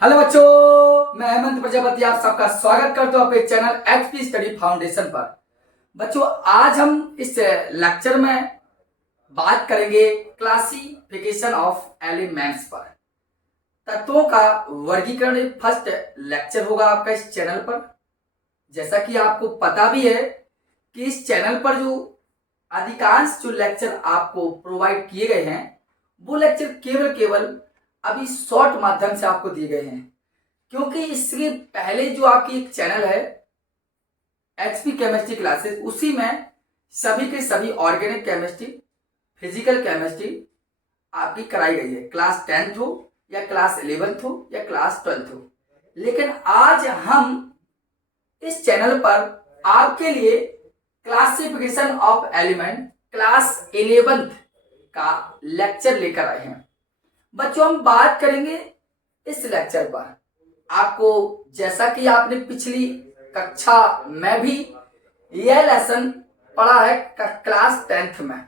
Hello बच्चों, मैं हेमंत प्रजापति आप सबका स्वागत करता हूं अपने चैनल एचपी स्टडी फाउंडेशन पर। बच्चों, आज हम इस लेक्चर में बात करेंगे क्लासिफिकेशन ऑफ एलिमेंट्स पर। तत्वों का वर्गीकरण फर्स्ट लेक्चर होगा आपका इस चैनल पर। जैसा कि आपको पता भी है कि इस चैनल पर जो अधिकांश जो लेक्चर आपको प्रोवाइड किए गए हैं वो लेक्चर केवल अभी शॉर्ट माध्यम से आपको दिए गए हैं, क्योंकि इसके पहले जो आपकी एक चैनल है एचपी केमिस्ट्री क्लासेस, उसी में सभी के सभी ऑर्गेनिक केमिस्ट्री, फिजिकल केमिस्ट्री आपकी कराई गई है, क्लास 10th हो या क्लास 11th हो या क्लास 12th हो। लेकिन आज हम इस चैनल पर आपके लिए classification of element class 11th का लेक्चर लेकर आए हैं। बच्चों, हम बात करेंगे इस लेक्चर पर आपको, जैसा कि आपने पिछली कक्षा में भी यह लेसन पढ़ा है क्लास 10th में।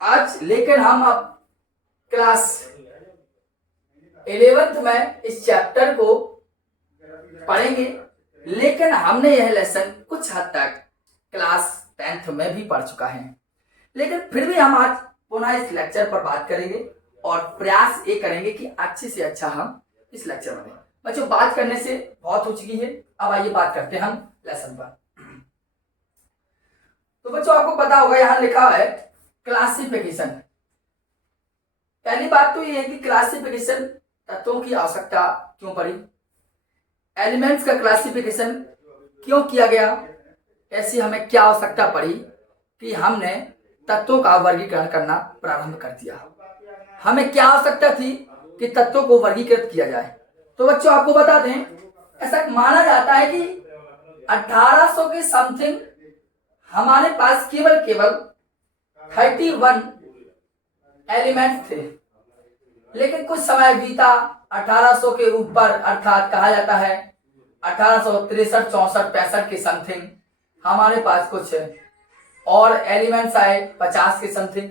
आज लेकिन हम अब क्लास 11th में इस चैप्टर को पढ़ेंगे, लेकिन हमने यह लेसन कुछ हद तक क्लास 10th में भी पढ़ चुका है। लेकिन फिर भी हम आज पुनः इस लेक्चर पर बात करेंगे और प्रयास ये करेंगे कि अच्छे से अच्छा हम इस लेक्चर में। बच्चों, बात करने से बहुत हो चुकी है, अब आइए बात करते हैं हम लेसन पर। तो बच्चों, आपको पता होगा यहां लिखा है क्लासिफिकेशन। पहली बात तो ये है कि क्लासिफिकेशन तत्वों की आवश्यकता क्यों पड़ी, एलिमेंट्स का क्लासिफिकेशन क्यों किया गया, ऐसी हमें क्या आवश्यकता पड़ी कि हमने तत्वों का वर्गीकरण करना प्रारंभ कर दिया। हमें क्या आवश्यकता थी कि तत्वों को वर्गीकृत किया जाए। तो बच्चों, आपको बता दें, ऐसा माना जाता है कि 1800 के समथिंग हमारे पास केवल 31 एलिमेंट्स थे। लेकिन कुछ समय बीता, 1800 के ऊपर, अर्थात कहा जाता है 1863, 64, 65 के समथिंग हमारे पास कुछ और एलिमेंट्स आए, 50 के समथिंग।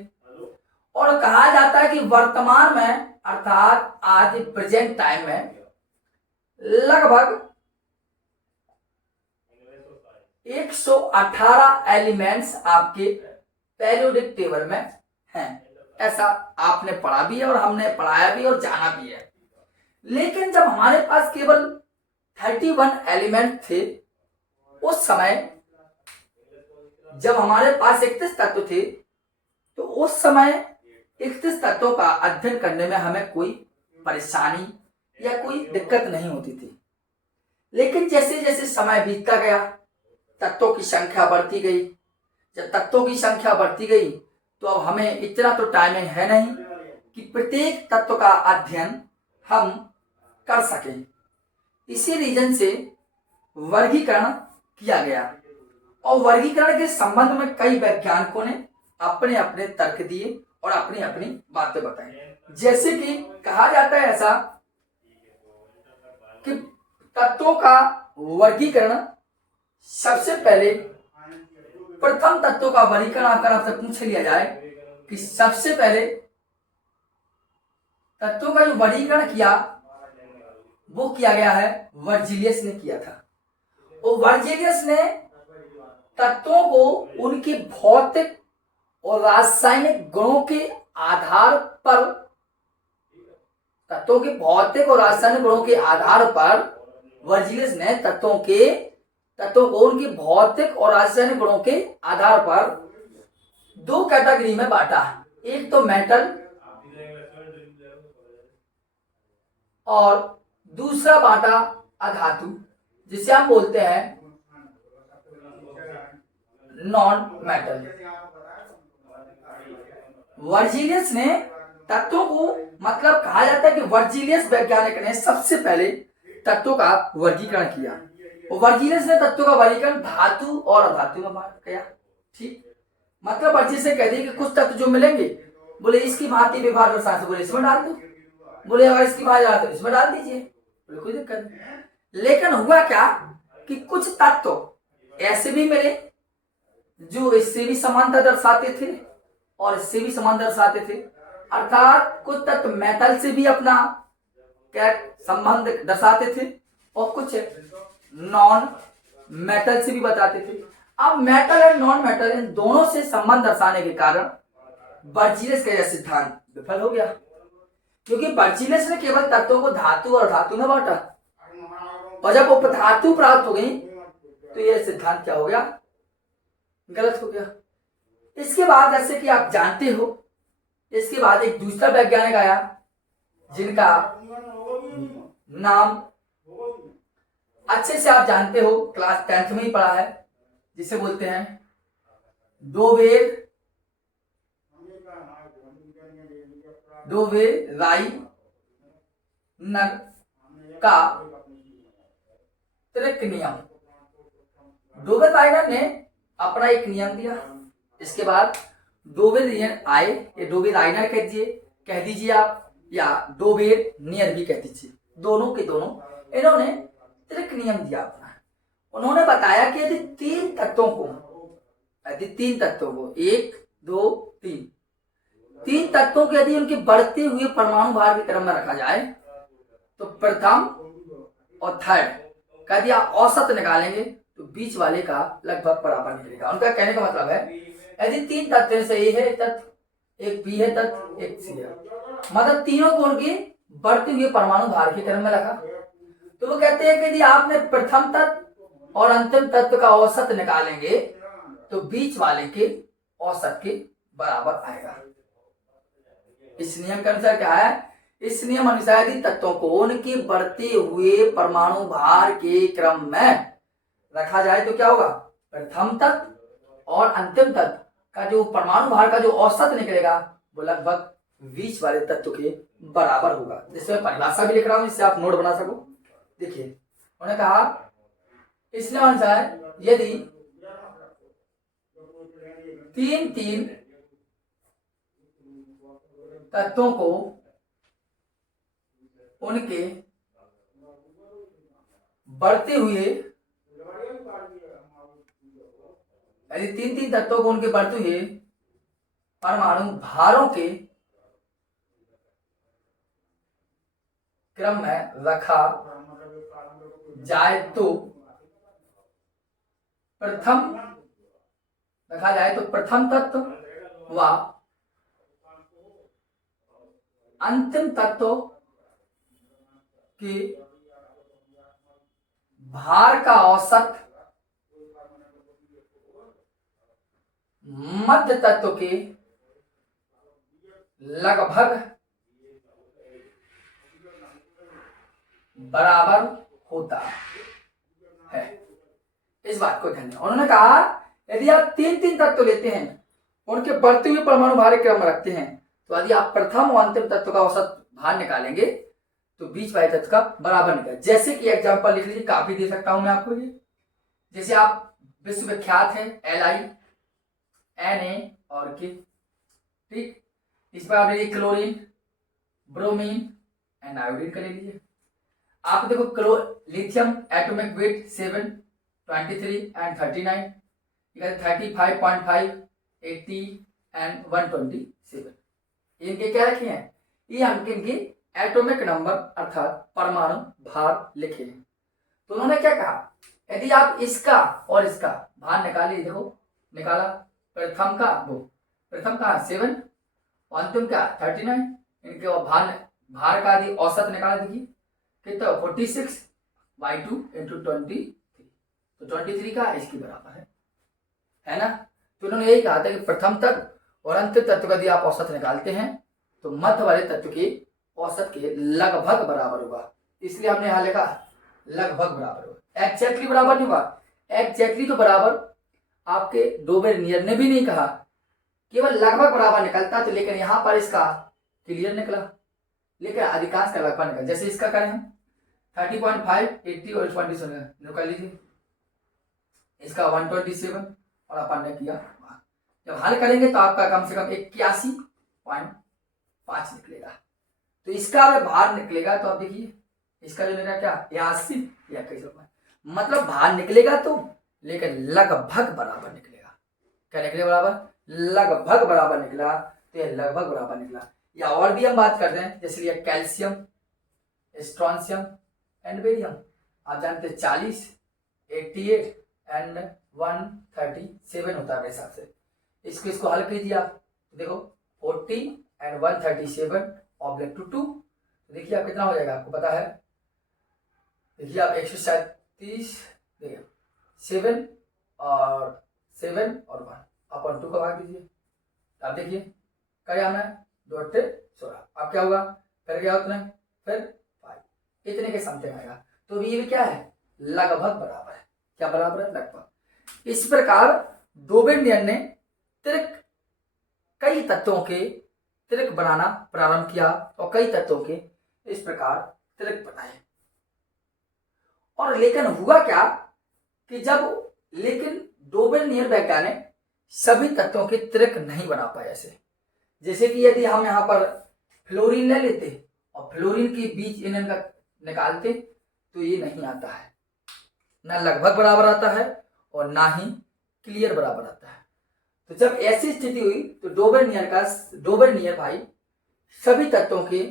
और कहा जाता है कि वर्तमान में, अर्थात आज प्रेजेंट टाइम में लगभग 118 एलिमेंट्स आपके पेरियोडिक टेबल में हैं। ऐसा आपने पढ़ा भी है और हमने पढ़ाया भी और जाना भी है। लेकिन जब हमारे पास केवल 31 एलिमेंट थे, उस समय जब हमारे पास 31 तत्व थे, तो उस समय 31 तत्वों का अध्ययन करने में हमें कोई परेशानी या कोई दिक्कत नहीं होती थी। लेकिन जैसे जैसे समय बीतता गया, तत्वों की संख्या बढ़ती गई। जब तत्वों की संख्या बढ़ती गई तो अब हमें इतना तो टाइमिंग है नहीं कि प्रत्येक तत्व का अध्ययन हम कर सकें। इसी रीजन से वर्गीकरण किया गया, और वर्गीकरण के संबंध में कई वैज्ञानिकों ने अपने अपने तर्क दिए और अपनी अपनी बातें बताई। जैसे कि कहा जाता है ऐसा कि तत्वों का वर्गीकरण सबसे पहले, प्रथम तत्वों का वर्गीकरण अगर आपसे पूछ लिया जाए कि सबसे पहले तत्वों का जो वर्गीकरण किया वो किया गया है, वर्जिलियस ने किया था। और वर्जिलियस ने तत्वों को उनके भौतिक और रासायनिक गुणों के आधार पर, तत्वों के भौतिक और रासायनिक गुणों के आधार पर वर्जिलियस ने तत्वों को उनके भौतिक और रासायनिक गुणों के आधार पर दो कैटेगरी में बांटा। एक तो मेटल और दूसरा बांटा अधातु, जिसे हम बोलते हैं नॉन मेटल। वर्जिलियस ने तत्वों को, मतलब कहा जाता है कि वर्जिलियस वैज्ञानिक ने सबसे पहले तत्वों का वर्गीकरण किया। वर्जिलियस ने तत्वों का वर्गीकरण धातु और अधातु में किया। ठीक, मतलब वर्जिलियस से कह दिया कि कुछ तत्व जो मिलेंगे, बोले इसकी भांति व्यवहार रसायन से, बोले इसमें डाल दो, बोले अगर इसकी भांति डाल दो इसमें डाल दीजिए, बोले कोई दिक्कत नहीं। लेकिन हुआ क्या कि कुछ तत्व ऐसे भी मिले जो इससे भी समानता दर्शाते थे और इससे भी समान दर्शाते थे। अर्थात कुछ तत्व मेटल से भी अपना क्या संबंध दर्शाते थे और कुछ नॉन मेटल से भी बताते थे। अब मेटल और नॉन मेटल इन दोनों से संबंध दर्शाने के कारण बर्जीलियस का यह सिद्धांत विफल हो गया, क्योंकि बर्जीलियस ने केवल तत्वों को धातु और धातु में बांटा, और जब उपधातु प्राप्त हो गई तो यह सिद्धांत क्या हो गया, गलत हो गया। इसके बाद जैसे कि आप जानते हो, इसके बाद एक दूसरा वैज्ञानिक आया जिनका नाम अच्छे से आप जानते हो, क्लास 10th में ही पढ़ा है, जिसे बोलते हैं डोवेर राइनर का त्रिक नियम। डोवेर राइनर ने अपना एक नियम दिया, इसके बाद डोवेर आए, ये डोवेर राइनर कह दीजिए आप, या डोवेर नियर भी कह दीजिए, दोनों के दोनों इन्होंने त्रिक नियम दिया अपना। उन्होंने बताया कि यदि तीन तत्वों को 1 2 3 तीन तत्वों को यदि उनके बढ़ते हुए परमाणु भार के क्रम में रखा जाए तो प्रथम और थर्ड का यदि आप औसत निकालेंगे तो बीच वाले का लगभग बराबर निकलेगा। उनका कहने का मतलब है यदि तीन तत्व से ए है तत्व, एक बी है तत्व, एक सी है, मतलब तीनों को उनके बढ़ते हुए परमाणु भार के क्रम में रखा, तो वो कहते हैं कि यदि आपने प्रथम तत्व और अंतिम तत्व का औसत निकालेंगे तो बीच वाले के औसत के बराबर आएगा। इस नियम के अनुसार क्या है, इस नियम अनुसार यदि तत्वों को उनके बढ़ते हुए परमाणु भार के क्रम में रखा जाए तो क्या होगा, प्रथम तत्व और अंतिम तत्व का जो परमाणु भार का जो औसत निकलेगा वो लगभग बीच वाले तत्व के बराबर होगा। जिसमें परिभाषा भी लिख रहा हूं जिससे आप नोट बना सको। देखिए उन्होंने कहा इस नियम अनुसार यदि तीन तत्वों को उनके बढ़ते हुए, यदि तीन तत्वों को उनके बढ़ते हुए परमाणु भारों के क्रम में रखा जाए तो प्रथम तत्व व अंतिम तत्व के भार का औसत मध्य तत्व के लगभग बराबर होता है। इस बात को ध्यान दें। उन्होंने कहा यदि आप तीन तत्व लेते हैं, उनके बढ़ते हुए परमाणु भार के क्रम में रखते हैं, तो यदि आप प्रथम और अंतिम तत्व का औसत भार निकालेंगे तो बीच वाले तत्व का बराबर निकलेगा। जैसे कि एग्जांपल लिख लीजिए, काफी दे सकता हूं मैं आपको ये, जैसे आप विश्वविख्यात है Li Na और K, ठीक, इस पर आप ले लीजिए क्लोरीन, ब्रोमीन एंड आयोडीन का ले लीजिए। आप देखो lithium atomic weight 7, 23 and 39, 35.5, 80 and 127। इनके क्या रखे हैं, ये हम इनके एटॉमिक नंबर अर्थात परमाणु भार लिखे हैं। तो उन्होंने क्या कहा, यदि आप इसका और इसका भार निकालिए, देखो निकाला, प्रथम का 7 और अंतिम का 39, इनके भार का यदि औसत निकाला, देखिए कितना 46/2 × 23, तो 23 का इसके बराबर है ना। तो उन्होंने यही कहा था कि प्रथम तत्व और अंतिम तत्व का यदि आप औसत निकालते हैं तो मध्य वाले तत्व के औसत के लगभग बराबर होगा, इसलिए हमने यहां लिखा लगभग बराबर होगा। एग्जैक्टली बराबर नहीं होगा, एग्जैक्टली तो बराबर आपके डोवेर नियर ने भी नहीं कहा, केवल लगभग बराबर निकलता, तो लेकिन यहां पर इसका क्लियर निकला, लेकिन अधिकांश का लगभग निकला। जैसे इसका करें हम 30.5, 80 और 27 निकाल लीजिए, इसका 127 और अपन ने किया। जब हल करेंगे तो आपका कम से कम 81.5 निकलेगा। तो इसका अगर भार निकलेगा तो आप देखिए इसका जो निकला क्या 80 या 21, मतलब भार निकलेगा तो, लेकिन लगभग बराबर निकलेगा। क्या निकलेगा, बराबर, लगभग बराबर निकला, तो यह लगभग बराबर निकला। या और भी हम बात करते हैं, जैसे लिया कैल्शियम स्ट्रॉन्शियम एंड बेरियम। आप जानते हैं 40, 88 एंड 137 होता है मेरे हिसाब से। इसको हल कीजिए आप, तो देखो 40 एंड 137/2। देखिए आप कितना हो जाएगा, आपको पता है। देखिए आप 137, देखिए 7 और 1/2 को भाग दीजिए। आप देखिए क्या आना है, 2 8 16। अब क्या होगा, फिर क्या उतना, फिर 5, इतने के समथिंग आएगा। तो ये भी क्या है, लगभग बराबर है। क्या बराबर है, लगभग। इस प्रकार डोबेनियर ने त्रिक कई तत्वों के त्रिक बनाना प्रारंभ किया और कई तत्वों के इस प्रकार त्रिक बनाए। और लेकिन हुआ क्या कि लेकिन डोबेनियर वैज्ञानिक सभी तत्वों के त्रिक नहीं बना पाए ऐसे। जैसे कि यदि हम यहाँ पर फ्लोरीन ले लेते और फ्लोरीन के बीच इन्हें का निकालते तो ये नहीं आता है, ना लगभग बराबर आता है और ना ही क्लियर बराबर आता है। तो जब ऐसी स्थिति हुई तो डोबेनियर भाई सभी तत्वों के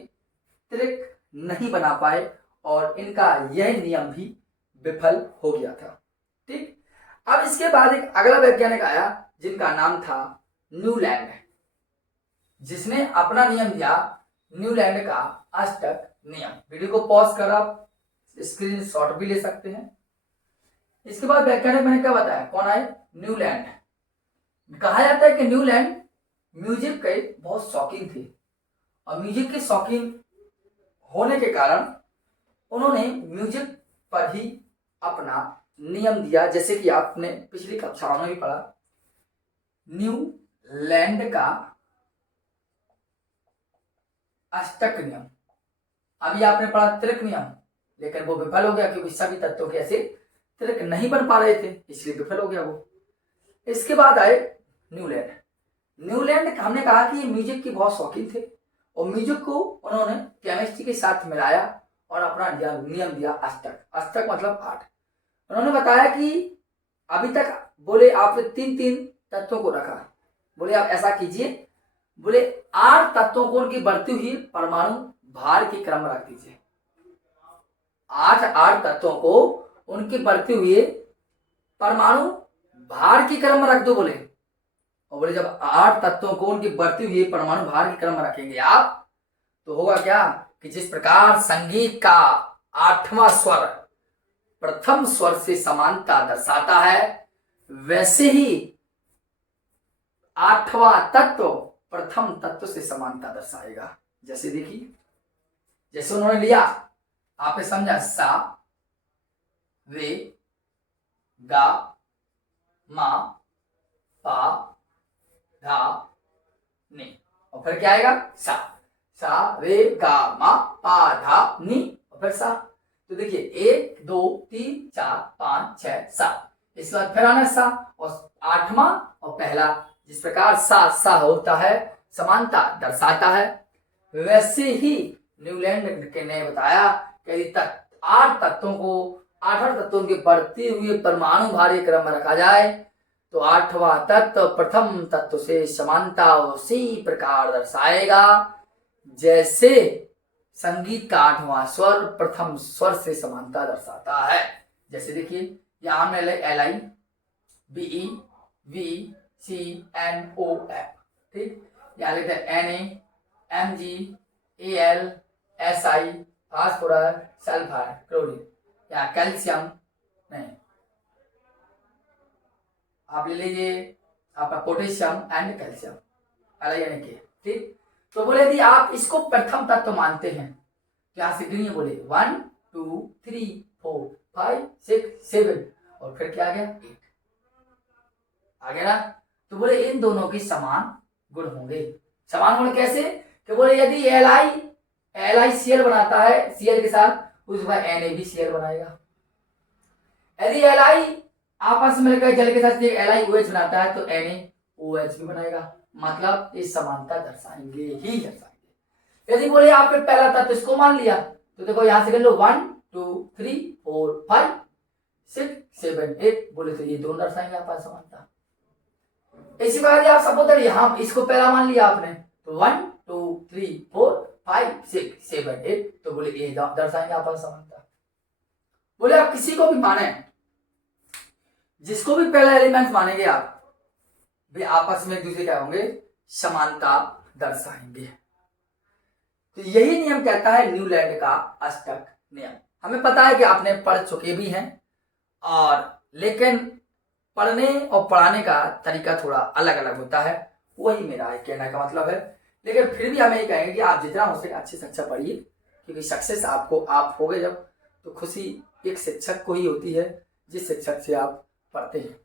त्रिक नहीं बना पाए और इनका यह नियम भी विफल हो गया था। ठीक। अब इसके बाद एक अगला वैज्ञानिक आया जिनका नाम था न्यूलैंड, जिसने अपना नियम दिया न्यूलैंड का अष्टक नियम। वीडियो को पॉज कर आप स्क्रीनशॉट भी ले सकते हैं। इसके बाद वैज्ञानिक मैंने क्या बताया, कौन आए, न्यूलैंड। कहा जाता है कि न्यूलैंड म्यूजिक के बहुत शौकीन थे और म्यूजिक के शौकीन होने के कारण उन्होंने म्यूजिक पर ही अपना नियम दिया। जैसे कि आपने पिछली कक्षाओं में भी पढ़ा, न्यूलैंड का अष्टक नियम। अभी आपने पढ़ा त्रिक नियम, लेकिन वो विफल हो गया क्योंकि सभी तत्वों के ऐसे त्रिक नहीं बन पा रहे थे, इसलिए विफल हो गया वो। इसके बाद आए न्यूलैंड हमने कहा कि ये म्यूजिक के बहुत शौकीन थे और म्यूजिक को उन्होंने केमिस्ट्री के साथ मिलाया और अपना नियम दिया अष्टक मतलब 8। उन्होंने बताया कि अभी तक बोले आपने 3 तत्वों को रखा, बोले आप ऐसा कीजिए, बोले 8 तत्वों को उनकी बढ़ती हुई परमाणु भार के क्रम में रख दीजिए। 8 तत्वों को उनकी बढ़ती हुई परमाणु भार के क्रम में रख दो बोले। और बोले जब 8 तत्वों को उनकी बढ़ती हुई परमाणु भार के क्रम में रखेंगे आप, तो होगा क्या कि जिस प्रकार संगीत का 8वां स्वर प्रथम स्वर से समानता दर्शाता है, वैसे ही 8वां तत्व प्रथम तत्व से समानता दर्शाएगा। जैसे देखिए, जैसे उन्होंने लिया, आपने समझा, सा रे गा मा पा धा नी, और फिर क्या आएगा, सा रे गा मा पा धा नी, और फिर सा। तो देखिए 1 2 3 4 5 6 7, इसके बाद फिर आना सा और 8वां और पहला। जिस प्रकार सा होता है समानता दर्शाता है, वैसे ही न्यूलैंड ने बताया कि 8 तत्वों को 8 तत्वों के बढ़ती हुई परमाणु भार क्रम में रखा जाए तो 8वां तत्व प्रथम तत्व से समानता उसी प्रकार दर्शाएगा जैसे संगीत का 8वां स्वर प्रथम स्वर से समानता दर्शाता है। जैसे देखिए यहां हमने LI BE VCNOF, ठीक। यहाँ लिखते हैं Na Mg Al Si phosphorus sulphur chlorine, या कैल्शियम नहीं, आप ले लीजिए आपका पोटेशियम एंड कैल्शियम के, ठीक। तो बोले यदि आप इसको प्रथम तत्व मानते हैं तो यहां से गिनिए, बोले 1 2 3 4 5 6 7 और फिर क्या आ गया, 8 आ गया ना। तो बोले इन दोनों की समान गुण होंगे। समान गुण कैसे, कि बोले यदि Li Cl बनाता है, Cl के साथ उस बार Na भी Cl बनाएगा। यदि Li आपस में मिलकर जल के साथ LiOH बनाता है तो NaOH भी बनाएगा। मतलब इस समानता दर्शाएंगे ही दर्शाएंगे। यदि बोले आपने पहला तत्व इसको मान लिया तो देखो यहां से गिन लो 1 2 3 4 5 6 7 8, बोले तो ये दोनों दर्शाएंगे आपस समानता। इसी बात आप सपोज यहां इसको पहला मान लिया आपने तो 1 2 3 4 5 6 7 8, तो बोले ये दर्शाएंगे आपस समानता। बोले आप किसी को भी माने, जिसको भी पहला एलिमेंट मानेंगे आप, वे आपस में एक दूसरे क्या होंगे, समानता दर्शाएंगे। तो यही नियम कहता है न्यूलैंड का अष्टक नियम। हमें पता है कि आपने पढ़ चुके भी हैं, और लेकिन पढ़ने और पढ़ाने का तरीका थोड़ा अलग अलग होता है, वही मेरा कहने का मतलब है। लेकिन फिर भी हम ये कहेंगे कि आप जितना हो सके अच्छी शिक्षा पढ़िए, क्योंकि सक्सेस आपको आप हो गए जब, तो खुशी एक शिक्षक को ही होती है जिस शिक्षक से आप पढ़ते हैं।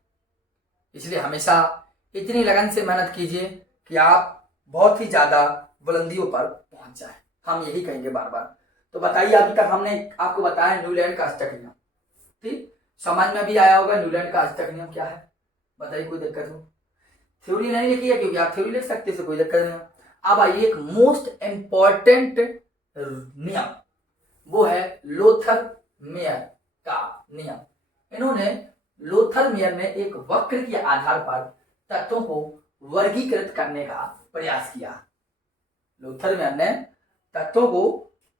इसलिए हमेशा इतनी लगन से मेहनत कीजिए कि आप बहुत ही ज़्यादा बुलंदियों पर पहुंच जाए, हम यही कहेंगे बार बार। तो बताइए, अभी तक हमने आपको बताया न्यूलैंड का अष्टक नियम, ठीक, समझ में भी आया होगा न्यूलैंड का अष्टक नियम क्या है। बताइए, कोई दिक्कत हो? थ्योरी नहीं लिखी है, क्योंकि आप थ्योरी लिख सकते हैं, कोई दिक्कत नहीं। अब आइए एक मोस्ट इंपॉर्टेंट नियम, वो है लोथर मेयर का नियम। इन्होंने लोथर मेयर ने एक वक्र के आधार पर तत्वों को वर्गीकृत करने का प्रयास किया। लोथर मेयर ने तत्वों को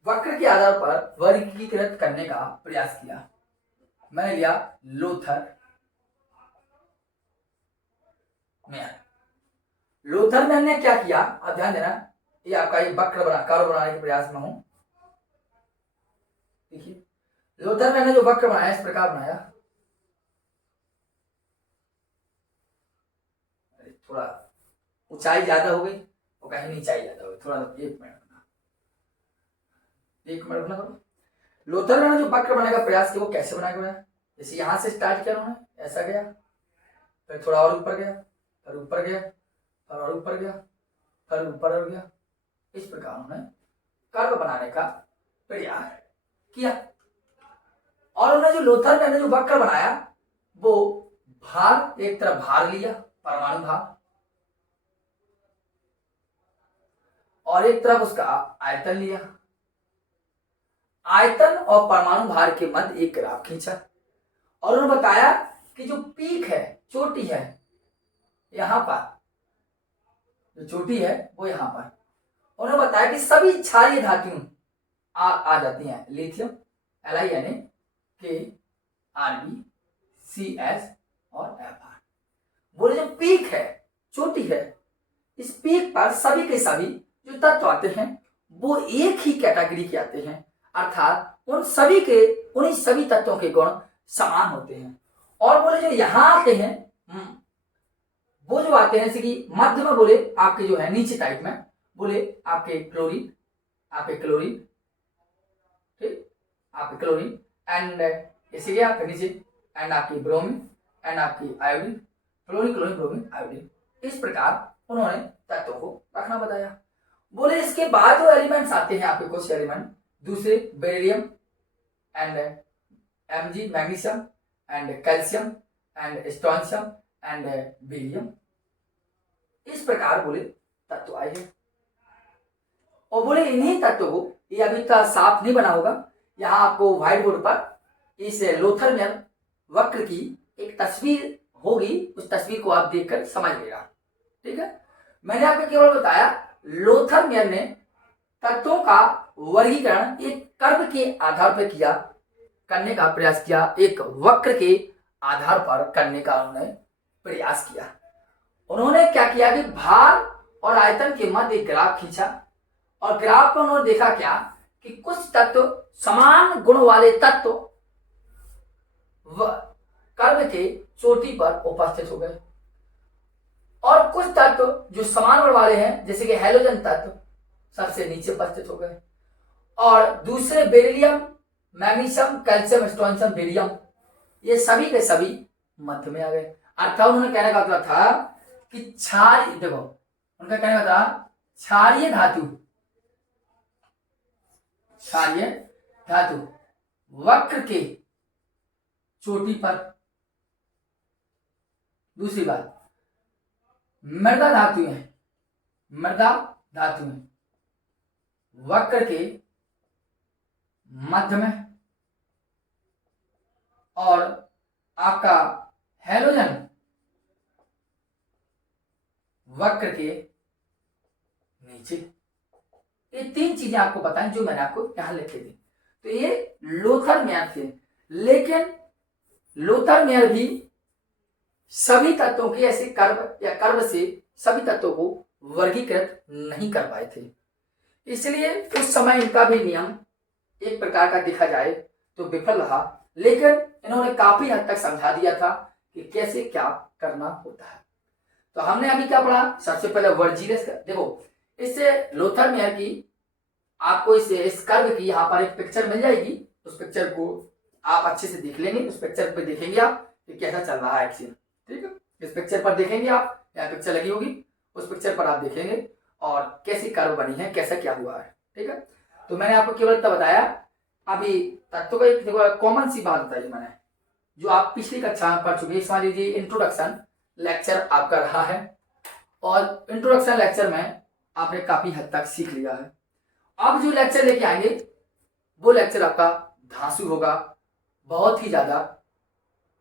वक्र के आधार पर वर्गीकृत करने का प्रयास किया। मैंने लिया लोथर मेयर। लोथर मेयर ने क्या किया, अब ध्यान देना, ये आपका ये वक्र बनाने के प्रयास में हूं। देखिए, लोथर मेयर ने जो वक्र बनाया, इस प्रकार बनाया, थोड़ा ऊंचाई ज्यादा हो गई और कहीं नीचाई ज्यादा हो गई, थोड़ा 1 मिनट रखना करो। लोथर मेयर ने जो वक्र बनाने का प्रयास किया, वो कैसे बनाया? जैसे यहां से स्टार्ट किया उन्होंने, ऐसा गया, फिर थोड़ा और ऊपर गया, फिर ऊपर गया, फिर और ऊपर गया, फिर ऊपर और गया। इस प्रकार उन्होंने कर्व बनाने का प्रयास किया। और उन्होंने जो लोथर मेयर ने जो वक्र बनाया, वो भार, एक तरफ भार लिया, परमाणु भार, और एक तरफ उसका आयतन लिया। आयतन और परमाणु भार के मध्य एक ग्राफ खींचा, और उन्होंने बताया कि जो पीक है, चोटी है, यहां पर जो चोटी है वो यहां पर, उन्होंने बताया कि सभी क्षारीय धातुएं आ जाती हैं, लिथियम, LiNa, Rb, CS और Fr। बोले जो पीक है, चोटी है, इस पीक पर सभी के सभी जो तत्व आते हैं वो एक ही कैटेगरी के आते हैं, अर्थात उन्हीं सभी तत्वों के गुण समान होते हैं। और बोले जो यहां आते हैं, वो जो आते हैं, जैसे कि मध्य में बोले आपके जो है नीचे टाइप में, बोले आपके क्लोरीन, ठीक, आपके क्लोरीन, एंड इसीलिए आपके नीचे, एंड आपकी ब्रोमीन, एंड आपकी आयोडीन, क्लोरीन ब्रोमीन आयोडीन। इस प्रकार उन्होंने तत्वों को रखना बताया। बोले इसके बाद जो एलिमेंट्स आते हैं आपके, कुछ एलिमेंट दूसरे, beryllium and Mg magnesium and calcium and strontium and barium. इस प्रकार बोले तत्व आए हैं। और बोले इन्हीं तत्वों को, ये अभी तक साफ नहीं बना होगा, यहाँ आपको व्हाइट बोर्ड पर इस लोथर मेयर वक्र की एक तस्वीर होगी, उस तस्वीर को आप देखकर समझ लेगा, ठीक है। मैंने आपको केवल बताया लोथर मेयर ने तत्वों का वर्गीकरण एक कर्व के आधार पर करने का प्रयास किया, एक वक्र के आधार पर करने का उन्होंने प्रयास किया। उन्होंने क्या किया कि भार और आयतन के मध्य एक ग्राफ खींचा, और ग्राफ पर उन्होंने देखा क्या कि कुछ तत्व, समान गुण वाले तत्व कर्व के चोटी पर उपस्थित हो गए, और कुछ तत्व जो समान गुण वाले हैं, जैसे कि हैलोजन तत्व, सबसे नीचे उपस्थित हो गए, और दूसरे beryllium, magnesium, calcium, strontium, barium, ये सभी के सभी मध्य में आ गए। अर्थात उन्होंने कहने का मतलब था कि देखो, उनका कहने का था क्षारीय धातु वक्र के चोटी पर, दूसरी बात मृदा धातुएं वक्र के मध्य में, और आपका हैलोजन वक्र के नीचे। ये 3 चीजें आपको बताएं जो मैंने आपको यहाँ लिखी थी। तो ये लोथर मेयर थे, लेकिन लोथर मेयर भी सभी तत्वों की ऐसे कर्व या कर्व से सभी तत्वों को वर्गीकृत नहीं कर पाए थे। इसलिए उस समय इनका भी नियम एक प्रकार का देखा जाए तो विफल रहा, लेकिन इन्होंने काफी हद तक समझा दिया था कि कैसे क्या करना होता है। तो हमने अभी क्या पढ़ा, सबसे पहले वर्जीनियस। देखो, इससे लोथर मेयर की आपको इस कर्व की यहाँ पर एक पिक्चर मिल जाएगी, उस पिक्चर को आप अच्छे से देख लेंगे। उस पिक्चर पे देखेंगे आप कि कैसा चल रहा है एक्शन, ठीक है। इस पिक्चर पर देखेंगे आप, यहाँ पिक्चर लगी होगी, उस पिक्चर पर आप देखेंगे और कैसी कर्व बनी है, कैसा क्या हुआ है, ठीक है। तो मैंने आपको केवल इतना बताया। अभी तत्व का एक कॉमन सी बात बताई मैंने, जो आप पिछली कक्षा में पढ़ चुके। समझ लीजिए इंट्रोडक्शन लेक्चर आपका रहा है, और इंट्रोडक्शन लेक्चर में आपने काफी हद तक सीख लिया है। अब जो लेक्चर लेके आएंगे वो लेक्चर आपका धांसू होगा, बहुत ही ज्यादा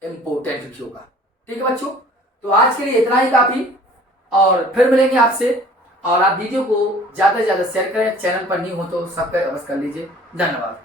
इंपॉर्टेंट भी होगा, ठीक है बच्चों। तो आज के लिए इतना ही काफी, और फिर मिलेंगे आपसे। और आप वीडियो को ज्यादा से ज्यादा शेयर करें, चैनल पर न्यू हो तो सब्सक्राइब अवश्य कर लीजिए। धन्यवाद।